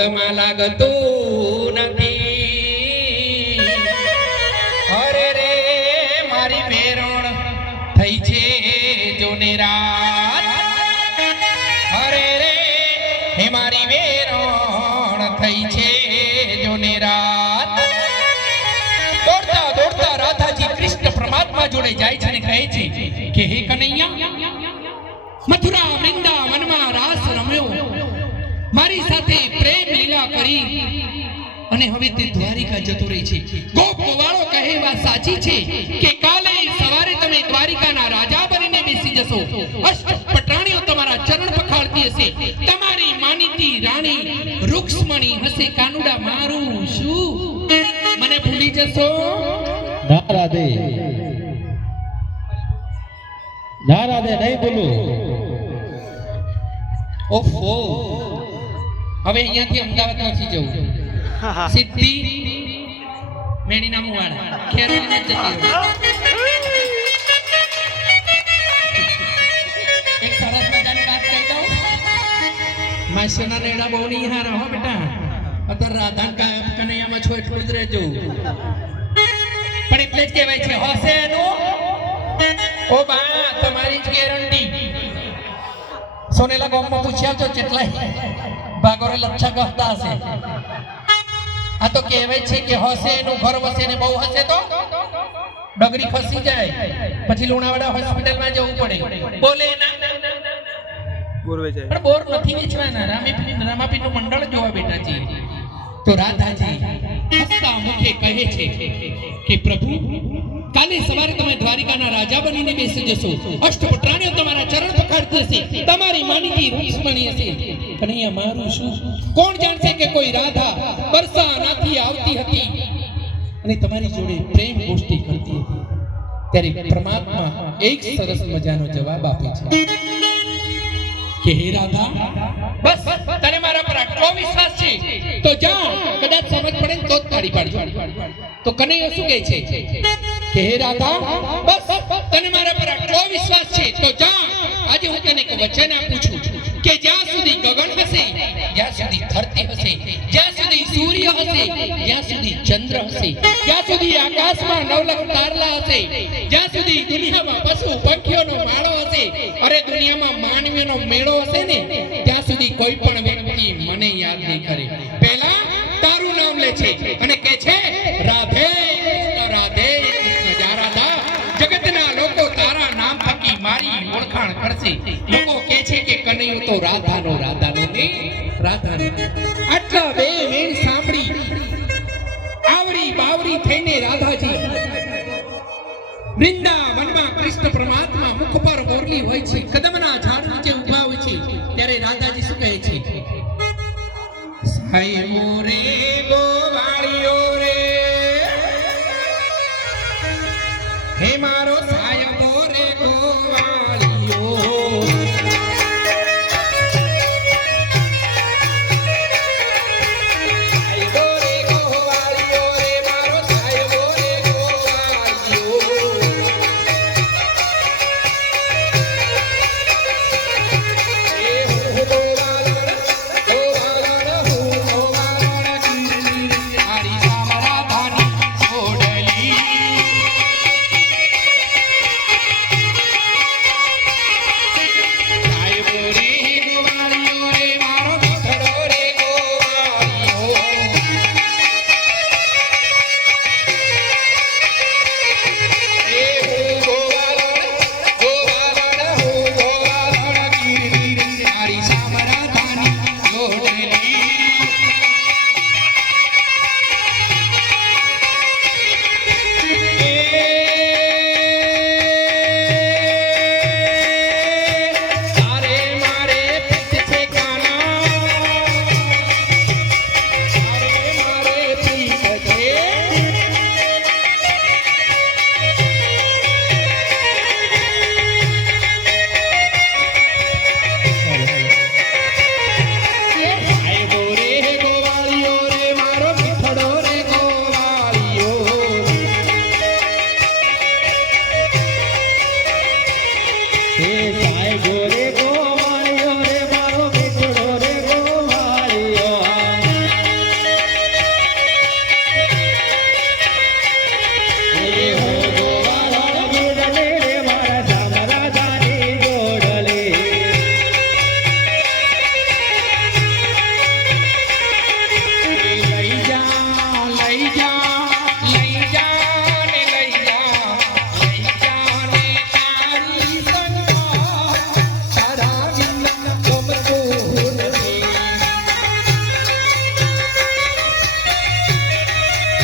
મૂળમાં લાગતું નથી. અરે રે મારી વેરણ થઈ છે જોને રાત. અરે રે હે મારી વેરણ થઈ છે જોને રાત. દોડતા દોડતા રાધાજી કૃષ્ણ પરમાત્મા જોડે જાય છે ને કહે છે કે હે કનૈયા, મથુરા વૃંદાવનમાં રાસ રમ્યો, મારી સાથે પ્રેમ લીલા કરી અને હવે તે દ્વારિકા જતો રહી છે. ગોપ ગોવાળો કહે વાત સાચી છે કે કાલે સવારે તમે દ્વારિકાના રાજા બનીને બેસી જશો. અષ્ટ પટાણીઓ તમારા ચરણ પખાળતી હશે. તમારી માનીતી રાણી રૂક્ષ્મણી હશે. કાનુડા મારું શું મને ભૂલી જશો? ના રાધે, ના રાધે, નહીં બોલું. ઓહો, હવે અહીંયાથી અમદાવાદ નથી જવું, સીધી મેડીના મુવાડા ખેરવાડને જ જતી રહું. એક સરસ મજાની વાત કહી દઉં. માસીના નેડા બહુ નહીં હારા હો બેટા. અત્યારે રાધા કનૈયામાં છો એટલું જ રહેજો. પણ એટલે જ કહેવાય છે હશે એનું. ઓ બા, તમારી જ ગેરંટી. સોનેલા ગામમાં પૂછી આવજો કેટલાય ભાગોરે લચ્છા ગહતા હશે. આ તો કહેવાય છે કે હશે એનું ઘર વસે ને બહુ હશે તો ડગરી ખસી જાય, પછી લુણાવાડા હોસ્પિટલમાં જવું પડે. બોલે ના બોર વેચાય, પણ બોર નથી વેચવાના. રામાપીરનું મંડળ જોવા બેઠા છે. તો રાધાજી હસતા મુખે કહે છે કે પ્રભુ, કાલે સવારે તમે દ્વારિકાના રાજા બનીને બેસી જશો. અષ્ટપટાણીઓ તમારા ચરણ પખાડતી હશે. તમારી માનીતી રૂક્ષ્મણી હશે. કનૈયા મારું શું? કોણ જાણશે કે કોઈ રાધા બરસાનાથી આવતી હતી અને તમારી જોડે પ્રેમ ગોષ્ઠી કરતી હતી. ત્યારે પરમાત્મા એક સરસ મજાનો જવાબ આપે છે કે હે રાધા, બસ તને મારા પર આટલો વિશ્વાસ છે તો જા, કદાચ સમજ પડે તો જ તાળી પાડજો. તો કનૈયો શું કહે છે કે હે રાધા, બસ તને મારા પર આટલો વિશ્વાસ છે તો જા, આજે હું તને એક વચન આપું છું કે જ્યાં સુધી ગગન હશે, જ્યાં સુધી ધરતી હશે, જ્યાં સુધી સૂર્ય હશે, જ્યાં સુધી ચંદ્ર હશે, જ્યાં સુધી આકાશમાં નવલખ તારલા હશે, જ્યાં સુધી દુનિયામાં પશુ પંખીઓનો માળો હશે, અરે દુનિયામાં માનવીનો મેળો હશે ને, ત્યાં સુધી કોઈ પણ વ્યક્તિ મને યાદ નહીં કરે. પહેલા તારું નામ લે છે અને કહે છે રાધે કૃષ્ણ, રાધે કૃષ્ણ. જા રાધા, જગતના લોકો તારા નામ થકી મારી ઓળખાણ કરશે. લોકો કહે છે કે કનૈયો તો રાધાનો, રાધાનો ને રાધાનો. આટલા બે વેણ સાંભળી આવરી બાવરી થઈને રાધાજી વૃંદાવનમાં કૃષ્ણ પરમાત્મા મુખ પર મોરલી હોય છે, કદમના ઝાડ નીચે ઊભા હોય છે. ત્યારે રાધાજી શું કહે છે? સાયમો રે ગોવાળિયો રે, હે મારો સાયમો રે ગોવાળિયો. હે સાહેબ